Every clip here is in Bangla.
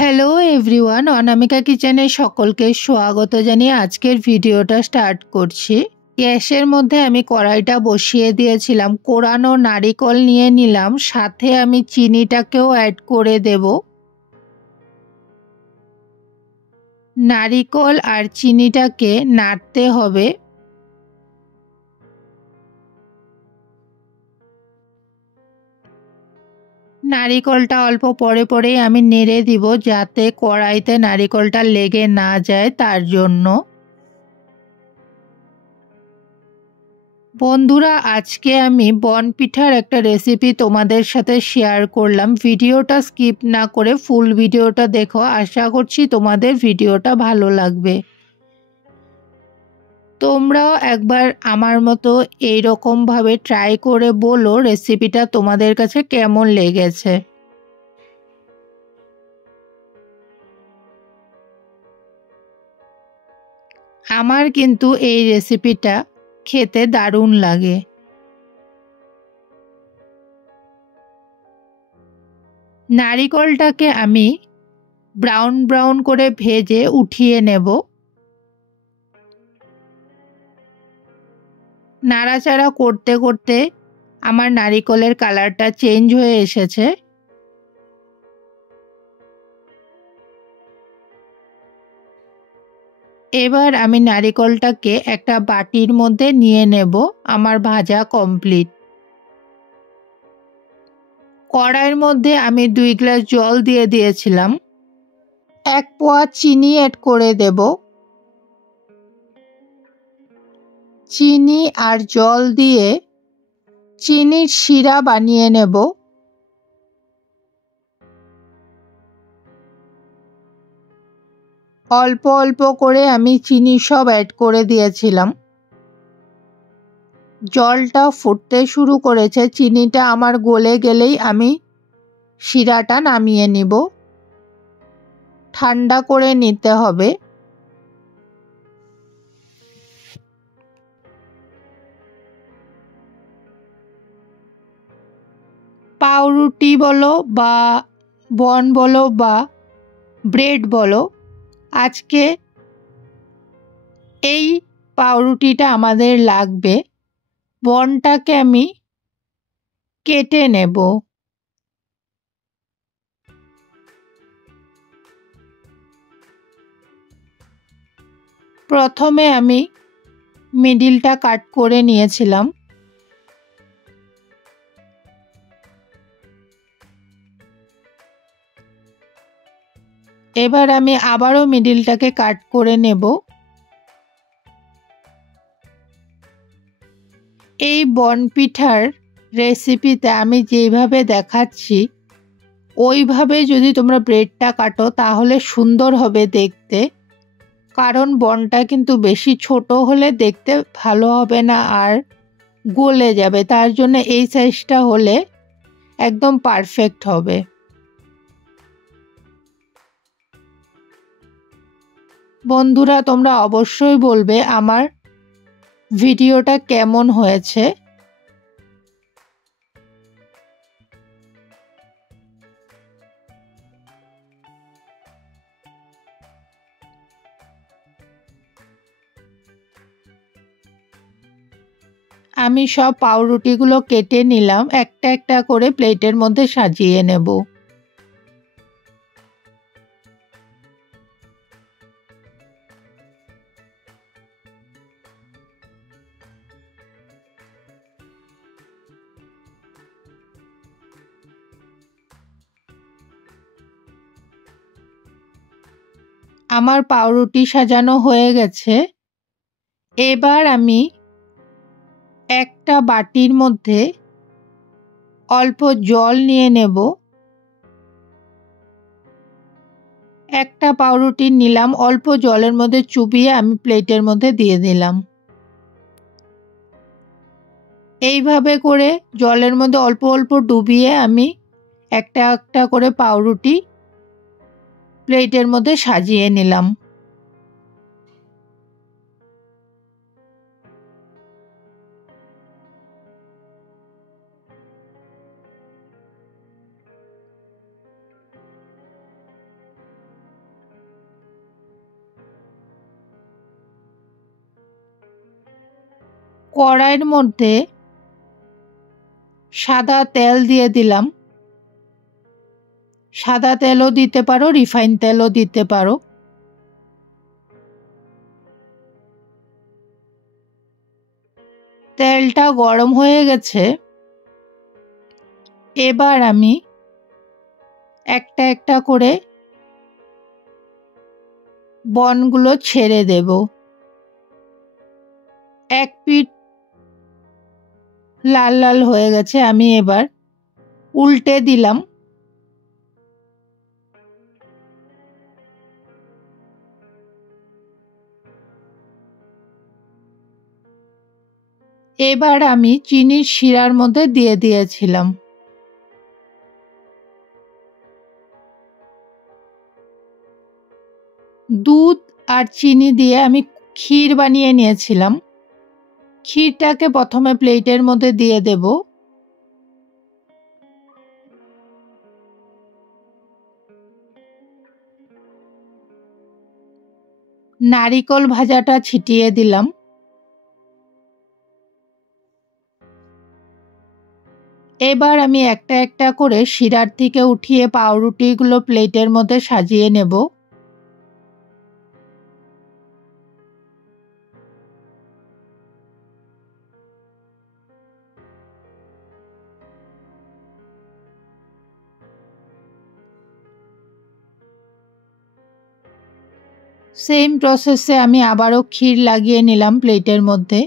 হ্যালো এভরিওয়ান, অনামিকা কিচেনে সকলকে স্বাগত জানিয়ে আজকের ভিডিওটা স্টার্ট করছি। গ্যাসের মধ্যে আমি কড়াইটা বসিয়ে দিয়েছিলাম, কোরানো নারিকেল নিয়ে নিলাম, সাথে আমি চিনিটাকেও অ্যাড করে দেব। নারিকেল আর চিনিটাকে নাড়তে হবে। নারিকেলটা অল্প পরে পরেই আমি নেড়ে দিব যাতে কড়াইতে নারিকেলটা লেগে না যায়, তার জন্য। বন্ধুরা, আজকে আমি বনপিঠার একটা রেসিপি তোমাদের সাথে শেয়ার করলাম। ভিডিওটা স্কিপ না করে ফুল ভিডিওটা দেখো, আশা করছি তোমাদের ভিডিওটা ভালো লাগবে। তোমরাও একবার আমার মতো এইরকমভাবে ট্রাই করে বলো রেসিপিটা তোমাদের কাছে কেমন লেগেছে। আমার কিন্তু এই রেসিপিটা খেতে দারুণ লাগে। নারিকেলটাকে আমি ব্রাউন ব্রাউন করে ভেজে উঠিয়ে নেব। নাড়াচাড়া করতে করতে আমার নারিকেলের কালারটা চেঞ্জ হয়ে এসেছে। এবার আমি নারিকেলটাকে একটা বাটির মধ্যে নিয়ে নেব। আমার ভাজা কমপ্লিট। কড়াইয়ের মধ্যে আমি 2 গ্লাস জল দিয়ে দিয়েছিলাম। 1 পোয়া চিনি অ্যাড করে দেব। চিনি আর জল দিয়ে চিনির শিরা বানিয়ে নেব। অল্প অল্প করে আমি চিনি সব অ্যাড করে দিয়েছিলাম। জলটা ফুটতে শুরু করেছে, চিনিটা আমার গলে গেলেই আমি শিরাটা নামিয়ে নিব। ঠান্ডা করে নিতে হবে। পাউরুটি বলো বা বন বলো বা ব্রেড বলো, আজকে এই পাউরুটিটা আমাদের লাগবে। বনটাকে আমি কেটে নেব। প্রথমে আমি মিডিলটা কাট করে নিয়েছিলাম। এবার আমি আবারও মিডিলটাকে কাট করে নেব। এই বনপিঠার রেসিপিতে আমি যেইভাবে দেখাচ্ছি ওইভাবে যদি তোমরা ব্রেডটা কাটো তাহলে সুন্দর হবে দেখতে, কারণ বনটা কিন্তু বেশি ছোট হলে দেখতে ভালো হবে না আর গলে যাবে, তার জন্য এই সাইজটা হলে একদম পারফেক্ট হবে। বন্ধুরা, তোমরা অবশ্যই বলবে আমার ভিডিওটা কেমন হয়েছে। আমি সব পাউরুটিগুলো কেটে নিলাম, একটা একটা করে প্লেটের মধ্যে সাজিয়ে নেব। আমার পাউরুটি সাজানো হয়ে গেছে। এবার আমি একটা বাটির মধ্যে অল্প জল নিয়ে নেব। একটা পাউরুটি নিলাম, অল্প জলের মধ্যে চুবিয়ে আমি প্লেটের মধ্যে দিয়ে দিলাম। এইভাবে করে জলের মধ্যে অল্প অল্প ডুবিয়ে আমি একটা একটা করে পাউরুটি প্লেটের মধ্যে সাজিয়ে নিলাম। কড়াইয়ের মধ্যে সাদা তেল দিয়ে দিলাম। সাদা তেলও দিতে পারো, রিফাইন তেলও দিতে পারো। তেলটা গরম হয়ে গেছে। এবার আমি একটা একটা করে বনগুলো ছেড়ে দেব। এক পিঠ লাল লাল হয়ে গেছে, আমি এবার উল্টে দিলাম। এবার আমি চিনির শিরার মধ্যে দিয়ে দিয়েছিলাম। দুধ আর চিনি দিয়ে আমি ক্ষীর বানিয়ে নিয়েছিলাম। ক্ষীরটাকে প্রথমে প্লেটের মধ্যে দিয়ে দেব। নারিকেল ভাজাটা ছিটিয়ে দিলাম। এবার আমি একটা একটা করে শিরার থেকে উঠিয়ে পাউরুটিগুলো প্লেটের মধ্যে সাজিয়ে নেব। সেম প্রসেসে আমি আবারও ক্ষীর লাগিয়ে নিলাম প্লেটের মধ্যে।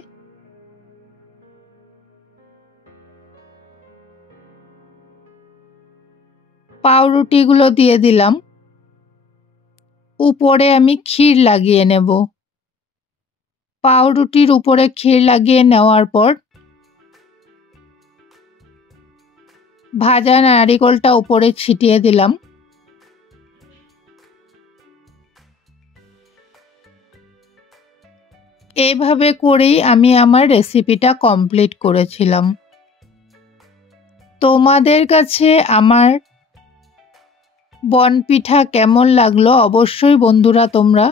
পাউরুটিগুলো দিয়ে দিলাম। উপরে আমি ক্ষীর লাগিয়ে নেব। পাউরুটির উপরে ক্ষীর লাগিয়ে নেওয়ার পর ভাজা নারিকেলটা উপরে ছিটিয়ে দিলাম। এইভাবে করেই আমি আমার রেসিপিটা কমপ্লিট করেছিলাম। তোমাদের কাছে আমার বনপিঠা কেমন লাগলো অবশ্যই বন্ধুরা তোমরা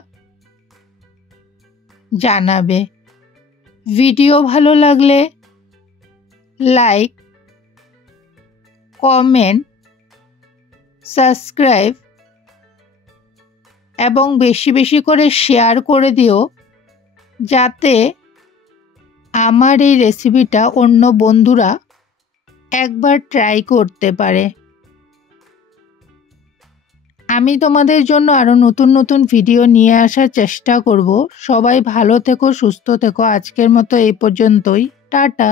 জানাবে। ভিডিও ভালো লাগলে লাইক, কমেন্ট, সাবস্ক্রাইব এবং বেশি বেশি করে শেয়ার করে দিও, যাতে আমার এই রেসিপিটা অন্য বন্ধুরা একবার ট্রাই করতে পারে। আমি তোমাদের জন্য আরও নতুন নতুন ভিডিও নিয়ে আসার চেষ্টা করব। সবাই ভালো থেকো, সুস্থ থেকো। আজকের মতো এই পর্যন্তই। টাটা।